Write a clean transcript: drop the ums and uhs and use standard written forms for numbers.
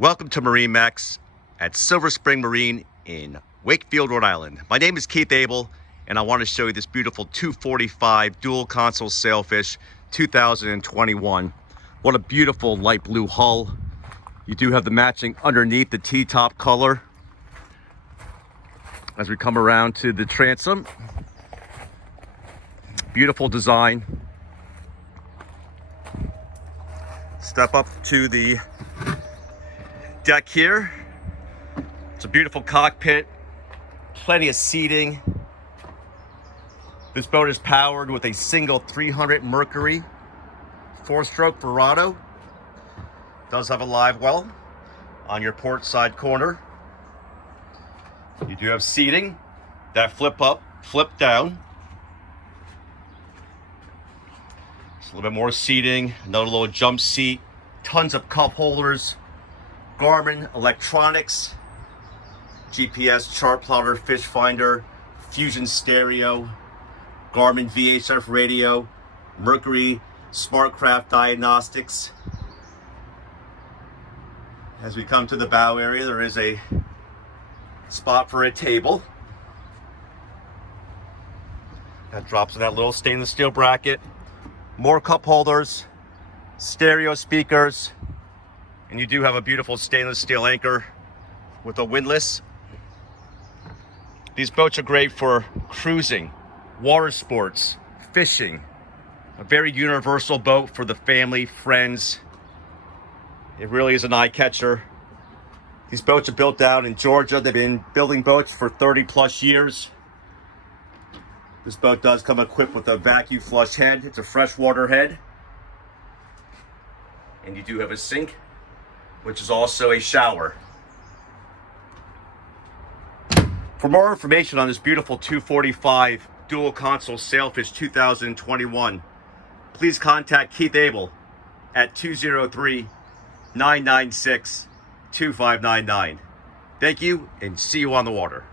Welcome to MarineMax at Silver Spring Marine in Wakefield, Rhode Island. My name is Keith Abel, and I want to show you this beautiful 245 dual console Sailfish 2021. What a beautiful light blue hull. You do have the matching underneath, the T-top color. As we come around to the transom, beautiful design. Step up to the deck here. It's a beautiful cockpit, plenty of seating. This boat is powered with a single 300 Mercury 4-stroke Verado. Does have a live well on your port side corner. You do have seating that flip up, flip down. Just a little bit more seating, another little jump seat, tons of cup holders, Garmin electronics, GPS, chart plotter, fish finder, Fusion stereo, Garmin VHF radio, Mercury Smartcraft diagnostics. As we come to the bow area, there is a spot for a table. That drops in that little stainless steel bracket. More cup holders, stereo speakers, and you do have a beautiful stainless steel anchor with a windlass. These boats are great for cruising, water sports, fishing. A very universal boat for the family, friends. It really is an eye catcher. These boats are built out in Georgia. They've been building boats for 30 plus years. This boat does come equipped with a vacuum flush head. It's a freshwater head. And you do have a sink, which is also a shower. For more information on this beautiful 245 dual console Sailfish 2021, please contact Keith Abel at 203-996-2599. Thank you, and see you on the water.